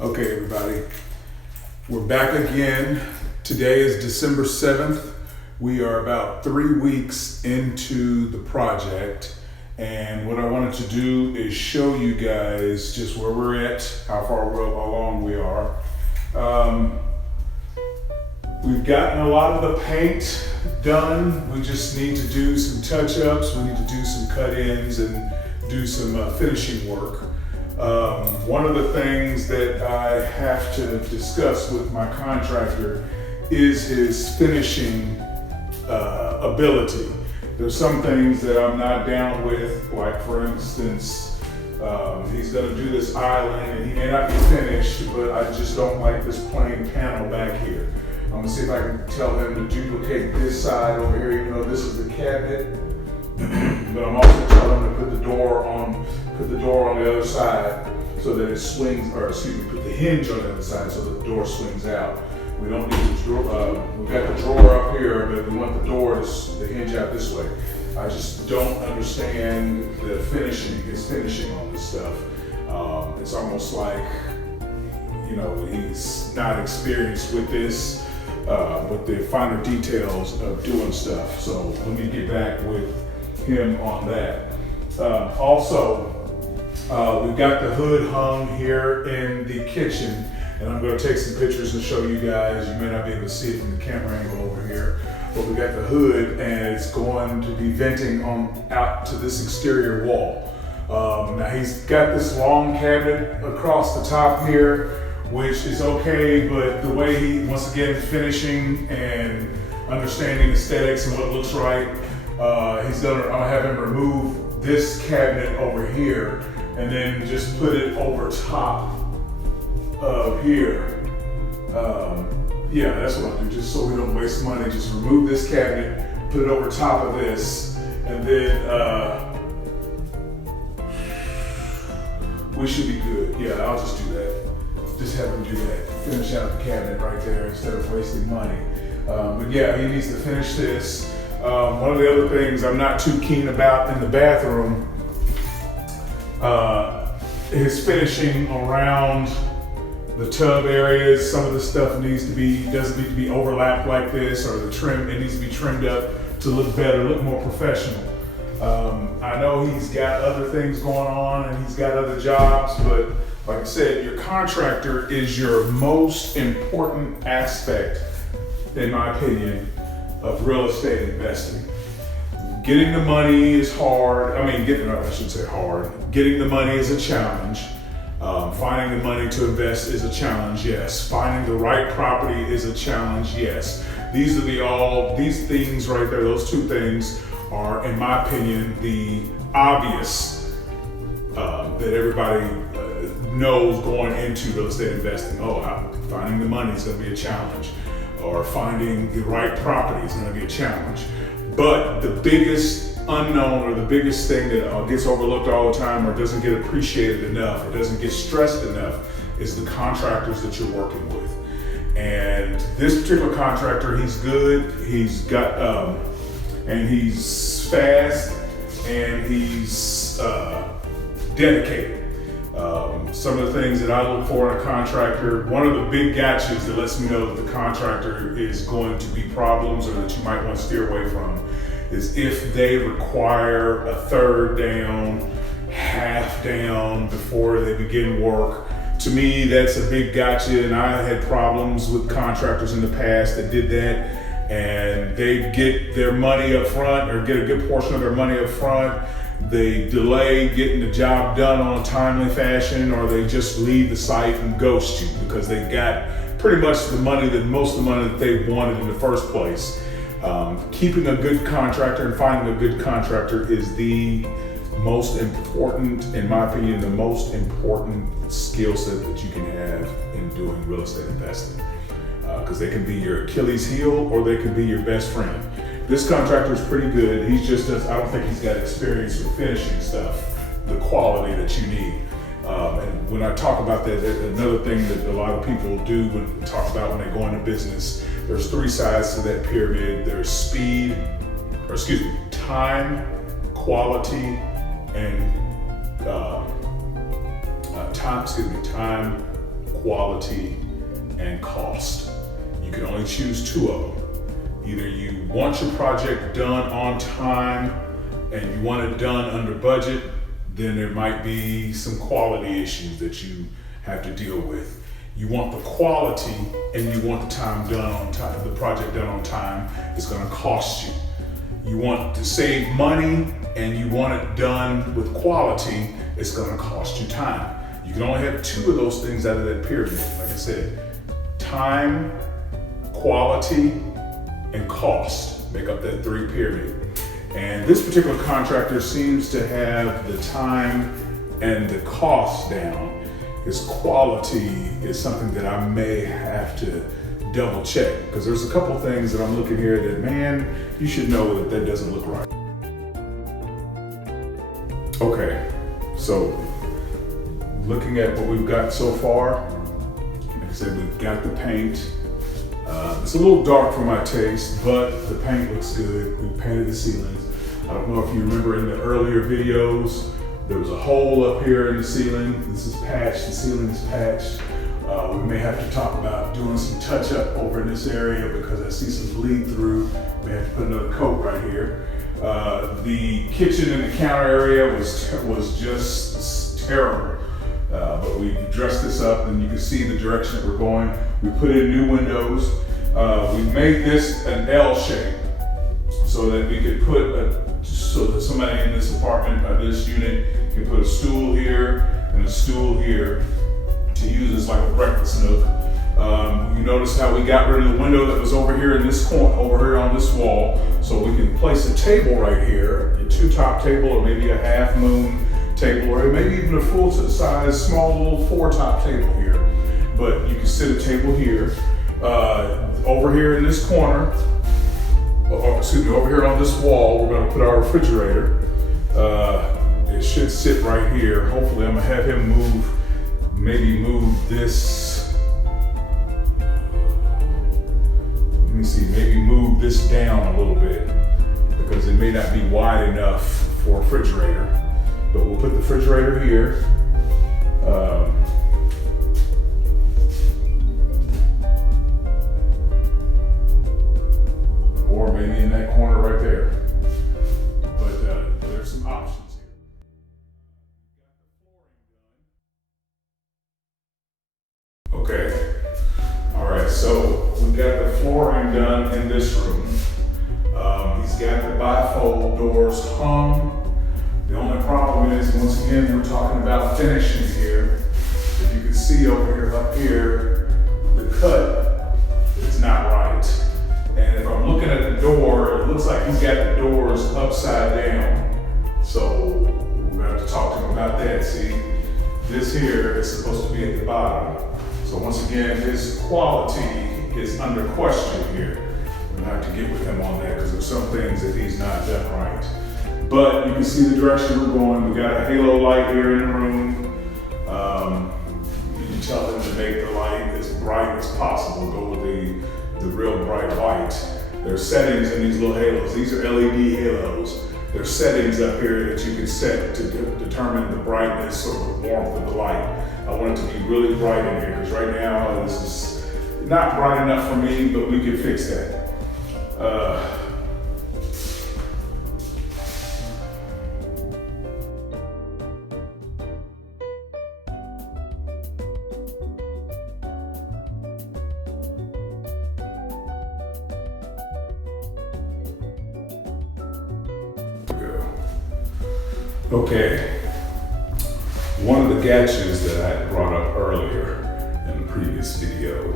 Okay, everybody, we're back again. Today is December 7th. We are about 3 weeks into the project, and what I wanted to do is show you guys just where we're at, how far along we are. We've gotten a lot of the paint done. We just need to do some touch-ups. We need to do some cut-ins and do some finishing work. One of the things that I have to discuss with my contractor is his finishing ability. There's some things that I'm not down with, like for instance, he's gonna do this island and he may not be finished, but I just don't like this plain panel back here. I'm gonna see if I can tell him to duplicate this side over here, even though this is the cabinet. But I'm also telling him to put the door on the other side so that it swings, or excuse me, put the hinge on the other side so that the door swings out. We don't need the drawer, we've got the drawer up here, but we want the door to hinge out this way. I just don't understand the finishing, his finishing on this stuff. It's almost like, you know, he's not experienced with this, with the finer details of doing stuff. So let me get back with him on that. Also, we've got the hood hung here in the kitchen, and I'm going to take some pictures and show you guys. You may not be able to see it from the camera angle over here, but we got the hood, and it's going to be venting on out to this exterior wall. Now he's got this long cabinet across the top here, which is okay, but the way he, once again, finishing and understanding aesthetics and what looks right, I'm gonna have him remove this cabinet over here and then just put it over top of here. Yeah, that's what I'll do, just so we don't waste money. Just remove this cabinet, put it over top of this, and then we should be good. Yeah, I'll just do that. Just have him do that. Finish out the cabinet right there instead of wasting money. But yeah, he needs to finish this. One of the other things I'm not too keen about in the bathroom is finishing around the tub areas. Some of the stuff doesn't need to be overlapped like this, or it needs to be trimmed up to look better, look more professional. I know he's got other things going on and he's got other jobs, but like I said, your contractor is your most important aspect, in my opinion, of real estate investing. Getting the money is hard. I shouldn't say hard. Getting the money is a challenge. Finding the money to invest is a challenge, yes. Finding the right property is a challenge, yes. These things right there, those two things are, in my opinion, the obvious that everybody knows going into real estate investing. Finding the money is going to be a challenge, or finding the right property is going to be a challenge. But the biggest unknown, or the biggest thing that gets overlooked all the time, or doesn't get appreciated enough, or doesn't get stressed enough, is the contractors that you're working with. And this particular contractor, he's good. He's got, and he's fast, and he's dedicated. Some of the things that I look for in a contractor, one of the big gotchas that lets me know that the contractor is going to be problems, or that you might want to steer away from, is if they require a third down, half down before they begin work. To me, that's a big gotcha, and I had problems with contractors in the past that did that, and they get their money up front, or get a good portion of their money up front. They delay getting the job done on a timely fashion, or they just leave the site and ghost you because they got pretty much most of the money that they wanted in the first place. Keeping a good contractor and finding a good contractor is the most important, in my opinion, the most important skill set that you can have in doing real estate investing. Because they can be your Achilles heel, or they can be your best friend. This contractor is pretty good. I don't think he's got experience with finishing stuff, the quality that you need. And when I talk about that, another thing that a lot of people do talk about when they go into business, there's three sides to that pyramid. There's time, quality, and time, quality, and cost. You can only choose two of them. Either you want your project done on time and you want it done under budget, then there might be some quality issues that you have to deal with. You want the quality and you want the time done on time, the project done on time, it's gonna cost you. You want to save money and you want it done with quality, it's gonna cost you time. You can only have two of those things out of that pyramid. Like I said, time, quality, and cost make up that three pyramid. And this particular contractor seems to have the time and the cost down. His quality is something that I may have to double check, because there's a couple things that I'm looking here that, man, you should know that doesn't look right. Okay, so looking at what we've got so far, like I said, we've got the paint. It's a little dark for my taste, but the paint looks good. We painted the ceilings. I don't know if you remember in the earlier videos, there was a hole up here in the ceiling. This is patched, the ceiling is patched. We may have to talk about doing some touch up over in this area because I see some bleed through. We have to put another coat right here. The kitchen and the counter area was just terrible. But we dressed this up and you can see the direction that we're going. We put in new windows. We made this an L shape so that we could so that somebody in this apartment, this unit, can put a stool here and a stool here to use as like a breakfast nook. You notice how we got rid of the window that was over here in this corner, over here on this wall, so we can place a table right here, a two-top table or maybe a half moon table, or maybe even a full size, small little four-top table here. But you can sit a table here. Over here in this corner, over here on this wall, we're gonna put our refrigerator. It should sit right here. Hopefully I'm gonna have him maybe move this. Let me see, this down a little bit because it may not be wide enough for a refrigerator. But we'll put the refrigerator here. Or maybe in that corner right there. But there's some options here. Okay. All right, so we got the flooring done in this room. He's got the bifold doors hung. The only problem is, once again, we're talking about finishing here. If you can see over here, up here, the cut is not right. And if I'm looking at the door, it looks like he's got the doors upside down. So we're gonna have to talk to him about that. See, this here is supposed to be at the bottom. So once again, his quality is under question here. We're gonna have to get with him on that because there's some things that he's not done right. But you can see the direction we're going. We got a halo light here in the room. You tell them to make the light as bright as possible. Go with the real bright white. There's settings in these little halos. These are LED halos. There's settings up here that you can set to determine the brightness or the warmth of the light. I want it to be really bright in here because right now this is not bright enough for me, but we can fix that. Okay, one of the gadgets that I had brought up earlier in the previous video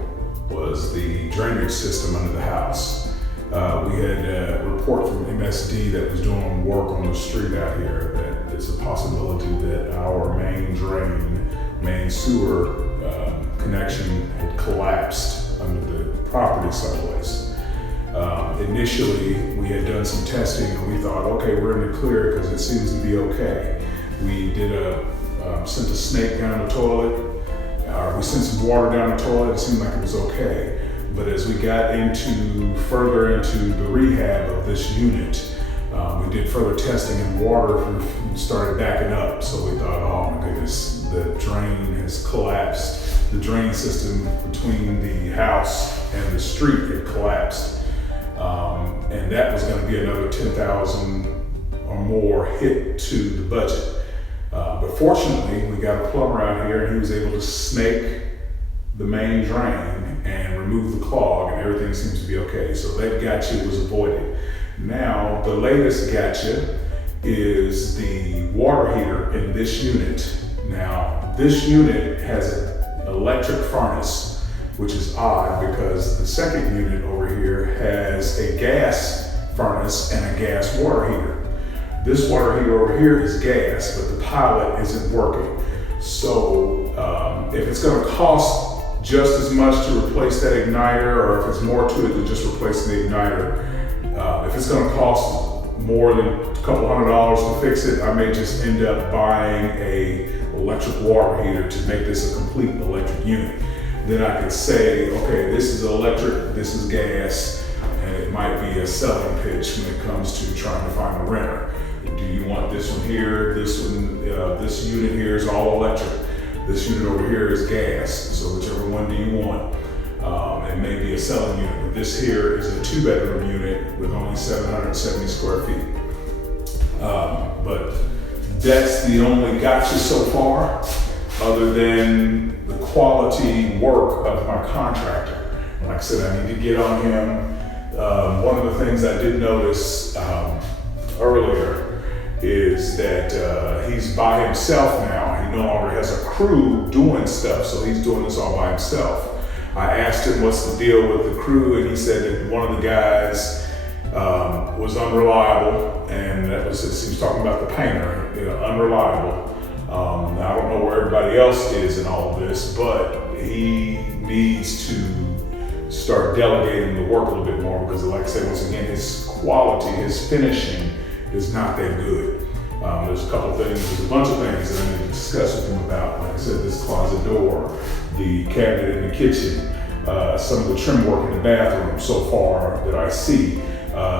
was the drainage system under the house. We had a report from MSD that was doing work on the street out here that there's a possibility that our main sewer connection had collapsed under the property someplace. Initially, we had done some testing and we thought, okay, we're in the clear because it seems to be okay. We did sent a snake down the toilet. We sent some water down the toilet. It seemed like it was okay. But as we got further into the rehab of this unit, we did further testing and water started backing up. So we thought, oh my goodness, the drain has collapsed. The drain system between the house and the street had collapsed. And that was going to be another $10,000 or more hit to the budget. But fortunately, we got a plumber out here and he was able to snake the main drain and remove the clog, and everything seems to be okay. So that gotcha was avoided. Now, the latest gotcha is the water heater in this unit. Now, this unit has an electric furnace, which is odd because the second unit over here has a gas furnace and a gas water heater. This water heater over here is gas, but the pilot isn't working. So if it's gonna cost just as much to replace that igniter, or if it's more to it than just replacing the igniter, if it's gonna cost more than a couple $100s to fix it, I may just end up buying a electric water heater to make this a complete electric unit. Then I could say, okay, this is electric, this is gas, and it might be a selling pitch when it comes to trying to find a renter. Do you want this one here? This one, this unit here is all electric. This unit over here is gas. So whichever one do you want? It may be a selling unit, but this here is a 2-bedroom unit with only 770 square feet. But that's the only gotcha so far, other than the quality work of my contractor. Like I said, I need to get on him. One of the things I did notice earlier is that he's by himself now. He no longer has a crew doing stuff, so he's doing this all by himself. I asked him what's the deal with the crew, and he said that one of the guys was unreliable, and that was he was talking about the painter, unreliable. I don't know where everybody else is in all of this, but he needs to start delegating the work a little bit more because, like I said, once again, his quality, his finishing is not that good. There's a bunch of things that I need to discuss with him about. Like I said, this closet door, the cabinet in the kitchen, some of the trim work in the bathroom so far that I see.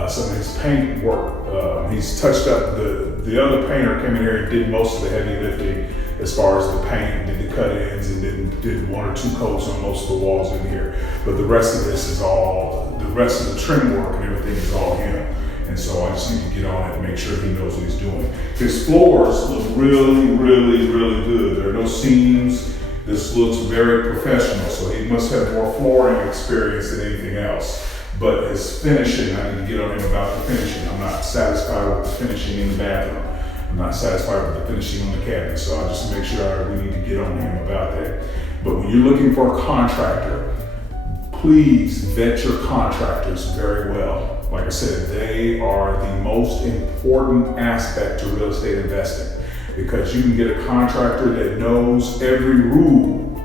Some of his paint work, he's touched up, the other painter came in here and did most of the heavy lifting as far as the paint, did the cut-ins, and did one or two coats on most of the walls in here. But the rest of this is all, the rest of the trim work and everything is all him. And so I just need to get on it and make sure he knows what he's doing. His floors look really, really, really good. There are no seams. This looks very professional, so he must have more flooring experience than anything else. But his finishing, I need to get on him about the finishing. I'm not satisfied with the finishing in the bathroom. I'm not satisfied with the finishing on the cabinet, so I'll just make sure we need to get on him about that. But when you're looking for a contractor, please vet your contractors very well. Like I said, they are the most important aspect to real estate investing, because you can get a contractor that knows every rule,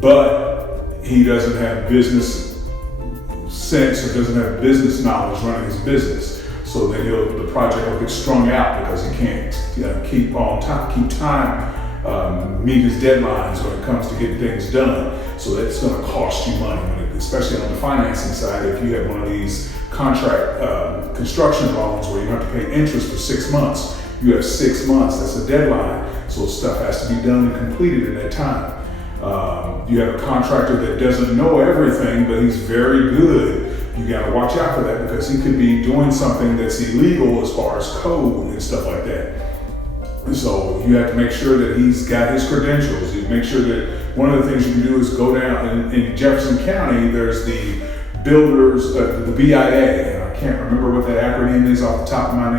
but he doesn't have business sense or doesn't have business knowledge running his business. So then the project will get strung out because he can't keep time, meet his deadlines when it comes to getting things done. So that's going to cost you money, especially on the financing side. If you have one of these contract construction loans where you have to pay interest for 6 months, you have 6 months, that's a deadline. So stuff has to be done and completed in that time. You have a contractor that doesn't know everything, but he's very good. You gotta watch out for that, because he could be doing something that's illegal as far as code and stuff like that. So you have to make sure that he's got his credentials. You make sure that one of the things you can do is go down in Jefferson County, there's the builders, the BIA, and I can't remember what that acronym is off the top of my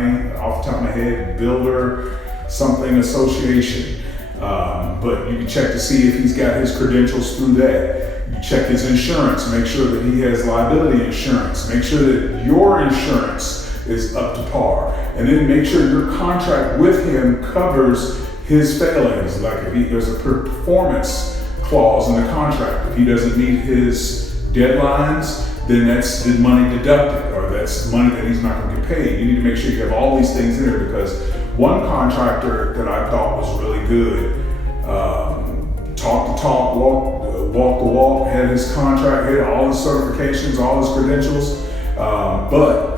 head, Builder something Association. But you can check to see if he's got his credentials through that. You check his insurance, make sure that he has liability insurance, make sure that your insurance is up to par, and then make sure your contract with him covers his failings. Like if there's a performance clause in the contract, if he doesn't meet his deadlines, then that's the money deducted, or that's money that he's not going to get paid. You need to make sure you have all these things in there, because one contractor that I thought was really good, talk the talk, walk the walk, had his contract, had all his certifications, all his credentials, but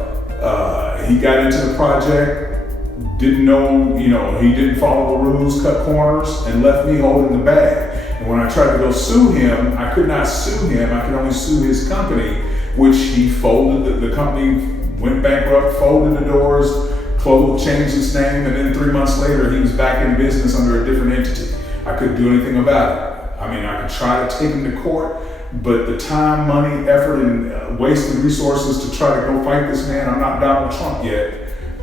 he got into the project, didn't know, he didn't follow the rules, cut corners, and left me holding the bag. And when I tried to go sue him, I could not sue him, I could only sue his company, which he folded, the company went bankrupt, folded the doors, changed his name, and then 3 months later, he was back in business under a different entity. I couldn't do anything about it. I mean, I could try to take him to court, but the time, money, effort, and wasted resources to try to go fight this man, I'm not Donald Trump yet.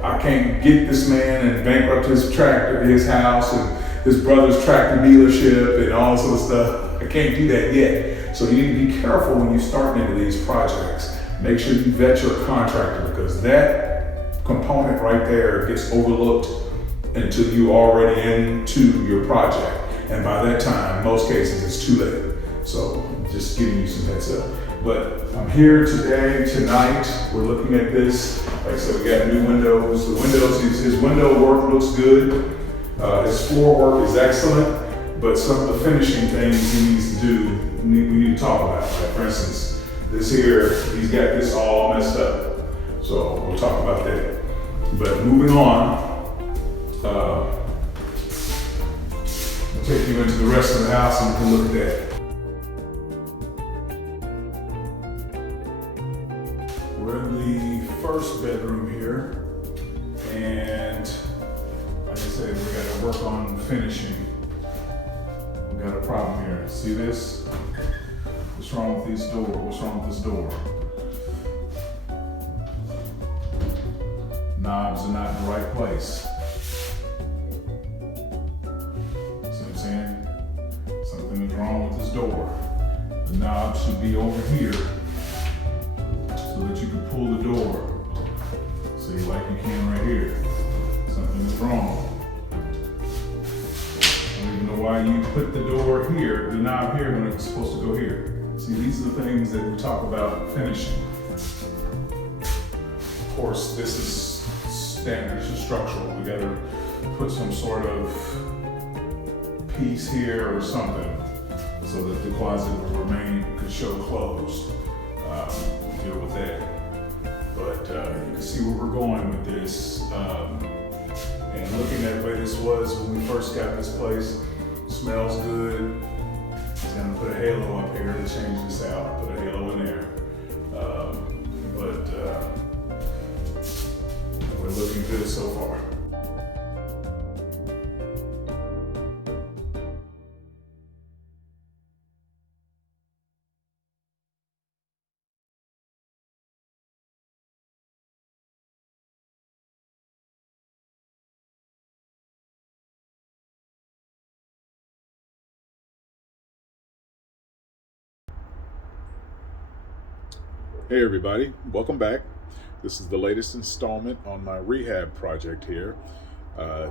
I can't get this man and bankrupt his tractor, his house, and his brother's tractor dealership, and all sort of stuff. I can't do that yet. So you need to be careful when you start into these projects. Make sure you vet your contractor, because that component right there gets overlooked until you're already into your project. And by that time, most cases, it's too late. So just giving you some heads up. But I'm here tonight, we're looking at this. Like I said, we got new windows. The windows, his window work looks good. His floor work is excellent, but some of the finishing things he needs to do, we need to talk about. Like for instance, this here, he's got this all messed up. So we'll talk about that. But moving on, I'll take you into the rest of the house and we can look at that. We're in the first bedroom here, and like I said, we got to work on finishing. We got a problem here. See this? What's wrong with this door? What's wrong with this door? Knobs are not in the right place. See what I'm saying? Something is wrong with this door. The knob should be over here so that you can pull the door. See, like you can right here. Something is wrong. I don't even know why you put the door here, the knob here, when it's supposed to go here. See, these are the things that we talk about finishing. Of course, this is standard, this is structural. We gotta put some sort of piece here or something so that the closet will could show closed. Deal with that. But you can see where we're going with this. And looking at the way this was when we first got this place, smells good. He's gonna put a halo up here to change this out, put a halo in there. We're looking good so far. Hey everybody, welcome back. This is the latest installment on my rehab project here.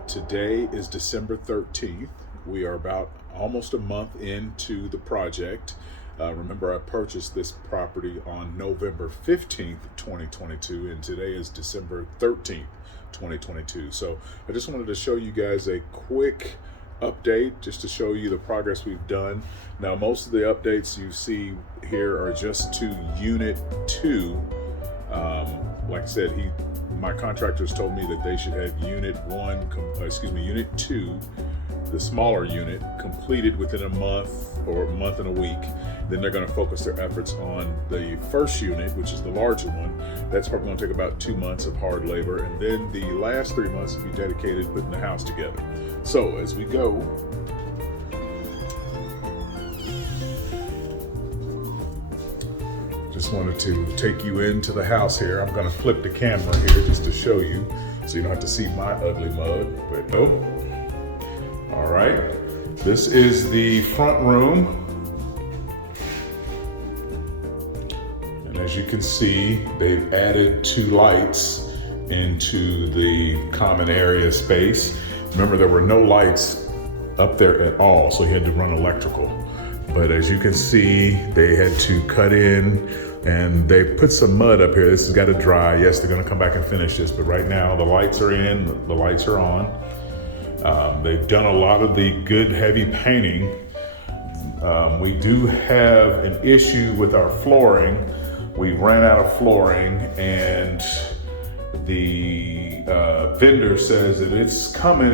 Today is December 13th. We are about almost a month into the project. Remember, I purchased this property on November 15th, 2022, and today is December 13th, 2022. So I just wanted to show you guys a quick update just to show you the progress we've done. Now, most of the updates you see here are just to Unit 2. Like I said, my contractors told me that they should have Unit 2, the smaller unit, completed within a month or a month and a week. Then they're going to focus their efforts on the first unit, which is the larger one. That's probably going to take about 2 months of hard labor, and then the last 3 months will be dedicated putting the house together. So as we go, just wanted to take you into the house here. I'm going to flip the camera here just to show you, so you don't have to see my ugly mug, but nope. All right, this is the front room. And as you can see, they've added 2 lights into the common area space. Remember, there were no lights up there at all, so he had to run electrical. But as you can see, they had to cut in and they put some mud up here. This has got to dry. Yes, they're going to come back and finish this, but right now the lights are in, the lights are on. They've done a lot of the good heavy painting. We do have an issue with our flooring. We ran out of flooring, and the vendor says that it's coming,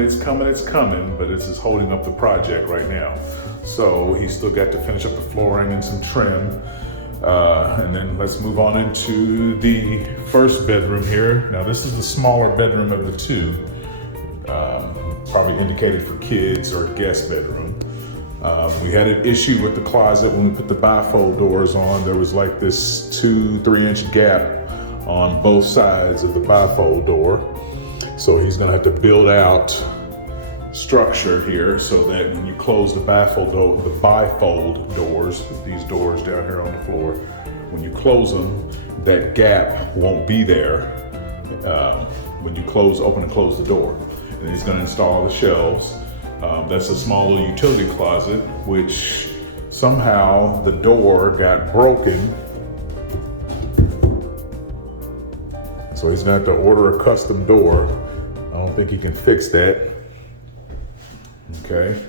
but it's just holding up the project right now. So he's still got to finish up the flooring and some trim. And then let's move on into the first bedroom here. Now this is the smaller bedroom of the 2, probably indicated for kids or guest bedroom. We had an issue with the closet when we put the bifold doors on. There was like this 2-3 inch gap on both sides of the bifold door. So he's gonna have to build out structure here so that when you close the bifold doors, these doors down here on the floor, when you close them, that gap won't be there when you open and close the door. And he's gonna install the shelves. That's a small little utility closet, which somehow the door got broken. So he's gonna have to order a custom door. I don't think he can fix that. Okay,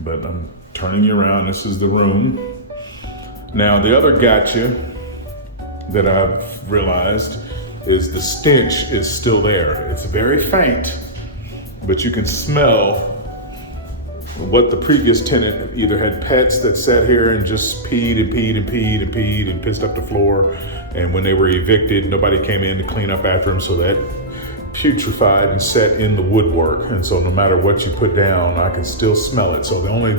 but I'm turning you around. This is the room. Now the other gotcha that I've realized is the stench is still there. It's very faint, but you can smell what the previous tenant either had pets that sat here and just peed and pissed up the floor. And when they were evicted, nobody came in to clean up after them, so that putrefied and set in the woodwork. And so no matter what you put down, I can still smell it. So the only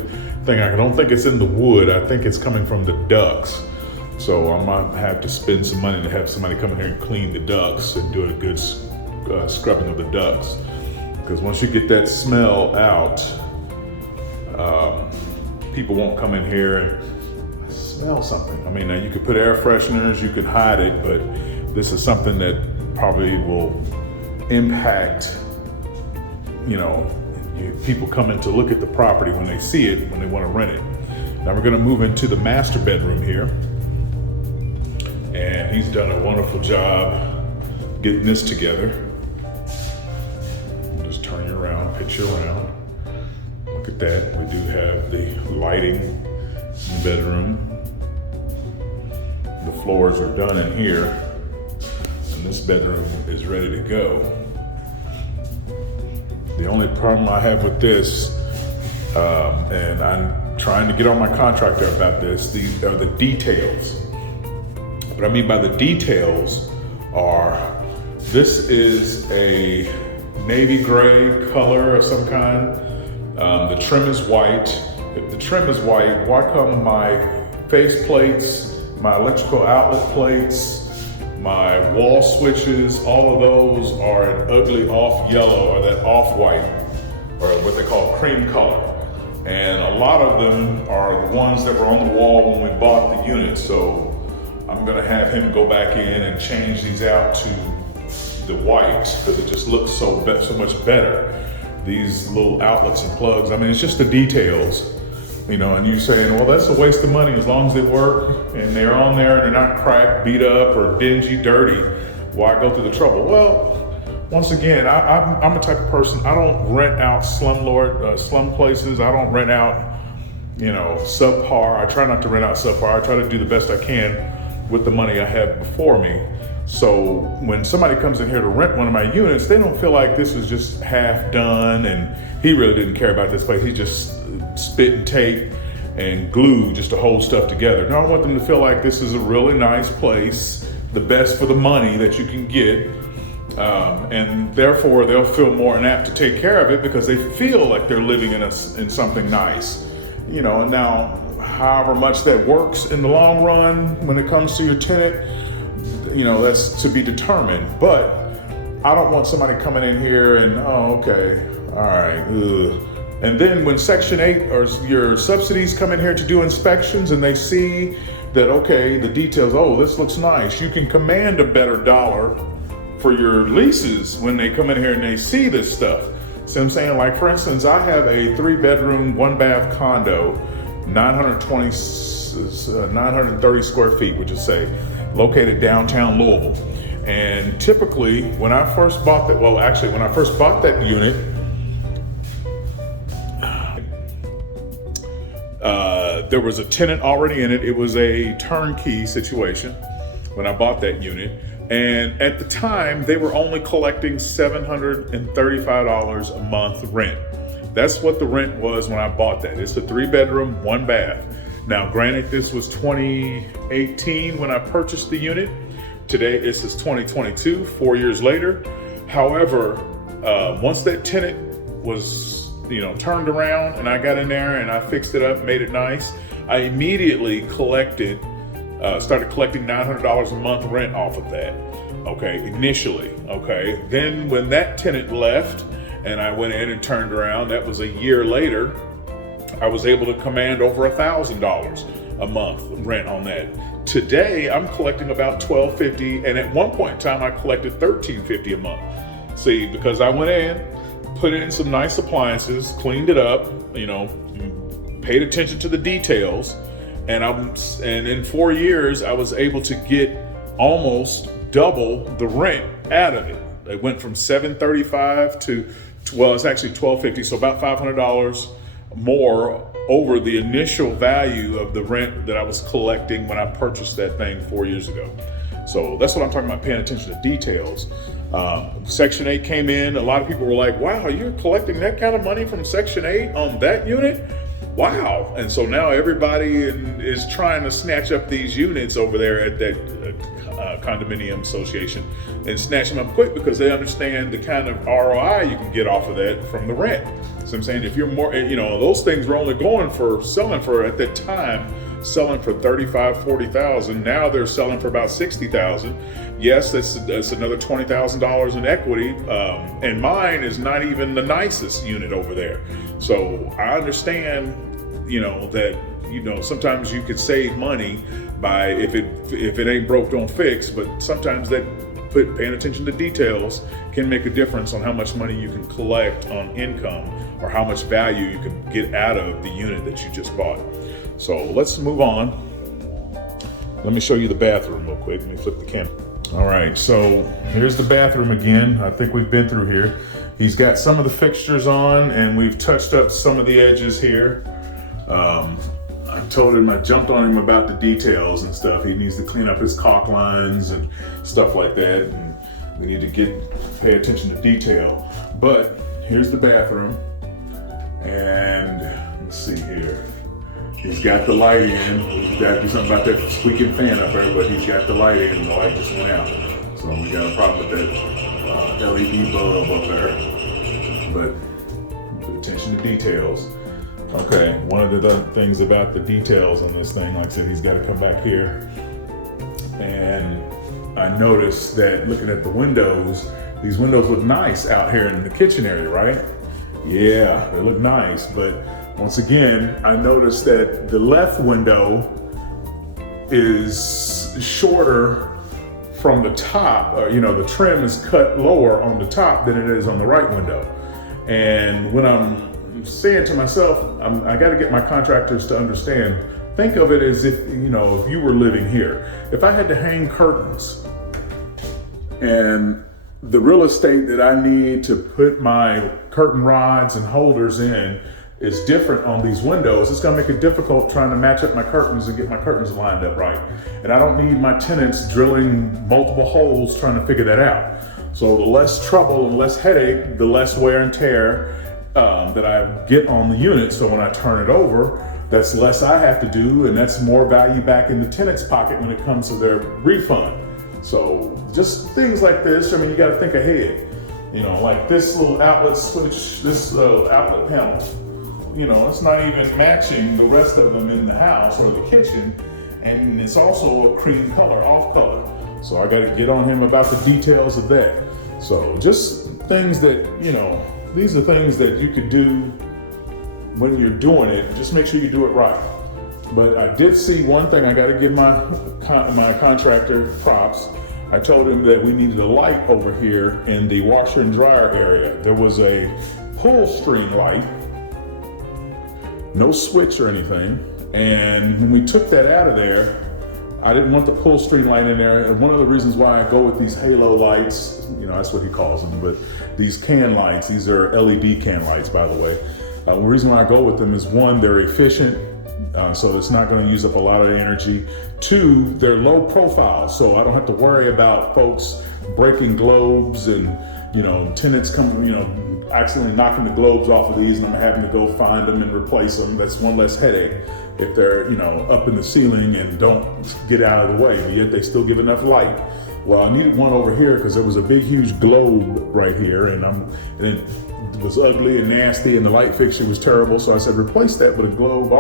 thing, I don't think it's in the wood, I think it's coming from the ducts. So I might have to spend some money to have somebody come in here and clean the ducts and do a good scrubbing of the ducts. Because once you get that smell out, people won't come in here and smell something. I mean, now you could put air fresheners, you can hide it, but this is something that probably will impact, people coming to look at the property when they see it, when they want to rent it. Now we're going to move into the master bedroom here. And he's done a wonderful job getting this together. Just turn you around, pitch you around. Look at that. We do have the lighting in the bedroom. The floors are done in here, and this bedroom is ready to go. The only problem I have with this, and I'm trying to get on my contractor about this, these are the details. What I mean by the details are, this is a navy gray color of some kind. The trim is white. If the trim is white, why come my face plates, my electrical outlet plates, my wall switches, all of those are an ugly off yellow or that off white, or what they call cream color. And a lot of them are the ones that were on the wall when we bought the unit. So I'm gonna have him go back in and change these out to the white, because it just looks so much better. These little outlets and plugs, I mean, it's just the details, you know, and you're saying, well, that's a waste of money as long as they work and they're on there and they're not cracked, beat up, or dingy, dirty. Why go through the trouble? Well, once again, I'm a type of person, I don't rent out slum places. I don't rent out, you know, subpar. I try not to rent out subpar. I try to do the best I can with the money I have before me. So when somebody comes in here to rent one of my units, they don't feel like this is just half done and he really didn't care about this place. He just spit and tape and glue just to hold stuff together. No, I want them to feel like this is a really nice place, the best for the money that you can get. And therefore they'll feel more apt to take care of it because they feel like they're living in something nice. You know, and now however much that works in the long run when it comes to your tenant, you know, that's to be determined. But I don't want somebody coming in here and, oh, okay, all right, ugh. And then when Section 8 or your subsidies come in here to do inspections and they see that, okay, the details, oh, this looks nice, you can command a better dollar for your leases when they come in here and they see this stuff. See what I'm saying? Like, for instance, I have a 3-bedroom, 1-bath condo, 930 square feet, would you say, located downtown Louisville. And typically, when I first bought that, well, actually, when I first bought that unit, there was a tenant already in it. It was a turnkey situation when I bought that unit. And at the time, they were only collecting $735 a month rent. That's what the rent was when I bought that. It's a 3-bedroom, 1-bath. Now, granted, this was 2018 when I purchased the unit. Today, this is 2022, 4 years later. However, once that tenant was, you know, turned around and I got in there and I fixed it up, made it nice, I immediately started collecting $900 a month rent off of that. Okay, initially, okay. Then when that tenant left and I went in and turned around, that was a year later, I was able to command over $1,000 a month rent on that. Today, I'm collecting about $1,250, and at one point in time, I collected $1,350 a month. See, because I went in, put in some nice appliances, cleaned it up, you know, paid attention to the details, and in 4 years, I was able to get almost double the rent out of it. It went from $735 to, well, it's actually $1,250, so about $500 more over the initial value of the rent that I was collecting when I purchased that thing 4 years ago. So that's what I'm talking about, paying attention to details. Section 8 came in. A lot of people were like, wow, you're collecting that kind of money from Section 8 on that unit? Wow. And so now everybody is trying to snatch up these units over there at that condominium association and snatch them up quick because they understand the kind of ROI you can get off of that from the rent. So I'm saying, if you're more, you know, those things were only selling for at that time, selling for $35,000, $40,000. Now they're selling for about $60,000. Yes, that's another $20,000 in equity. And mine is not even the nicest unit over there. So I understand, you know, that, you know, sometimes you could save money by if it ain't broke, don't fix. But sometimes that paying attention to details can make a difference on how much money you can collect on income or how much value you can get out of the unit that you just bought. So let's move on. Let me show you the bathroom real quick. Let me flip the camera. All right, so here's the bathroom again. I think we've been through here. He's got some of the fixtures on and we've touched up some of the edges here. I jumped on him about the details and stuff. He needs to clean up his caulk lines and stuff like that. And we need to pay attention to detail. But here's the bathroom. And let's see here. He's got the light in. We've got to do something about that squeaking fan up there, but he's got the light in and the light just went out. So we got a problem with that LED bulb up there. But pay attention to details. Okay, one of the things about the details on this thing, like I said, he's got to come back here. And I noticed that looking at the windows, these windows look nice out here in the kitchen area, right? Yeah, they look nice, but once again, I noticed that the left window is shorter from the top, the trim is cut lower on the top than it is on the right window. And when I'm saying to myself, I got to get my contractors to understand, think of it as if you were living here. If I had to hang curtains and the real estate that I need to put my curtain rods and holders in is different on these windows, it's gonna make it difficult trying to match up my curtains and get my curtains lined up right. And I don't need my tenants drilling multiple holes trying to figure that out. So the less trouble and less headache, the less wear and tear that I get on the unit. So when I turn it over, that's less I have to do, and that's more value back in the tenant's pocket when it comes to their refund. So just things like this, you gotta think ahead. Like this little outlet switch, this outlet panel, it's not even matching the rest of them in the house or the kitchen. And it's also a cream color, off color. So I gotta get on him about the details of that. So just things that, these are things that you could do when you're doing it. Just make sure you do it right. But I did see one thing, I gotta give my contractor props. I told him that we needed a light over here in the washer and dryer area. There was a pull string light, no switch or anything. And when we took that out of there, I didn't want the pull string light in there. And one of the reasons why I go with these halo lights, that's what he calls them, but these can lights, these are LED can lights, by the way. The reason why I go with them is one, they're efficient, so it's not going to use up a lot of energy. Two, they're low profile, so I don't have to worry about folks breaking globes and, tenants coming, accidentally knocking the globes off of these and I'm having to go find them and replace them. That's one less headache if they're, up in the ceiling and don't get out of the way, but yet they still give enough light. Well, I needed one over here because there was a big, huge globe right here, and it was ugly and nasty, and the light fixture was terrible. So I said, replace that with a globe,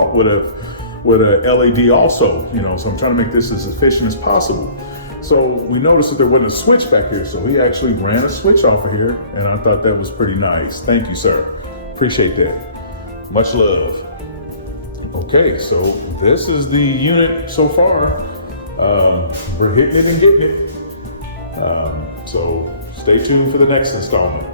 with a LED also. So I'm trying to make this as efficient as possible. So we noticed that there wasn't a switch back here, so he actually ran a switch off of here, and I thought that was pretty nice. Thank you, sir. Appreciate that. Much love. Okay, so this is the unit so far. We're hitting it and getting it. So stay tuned for the next installment.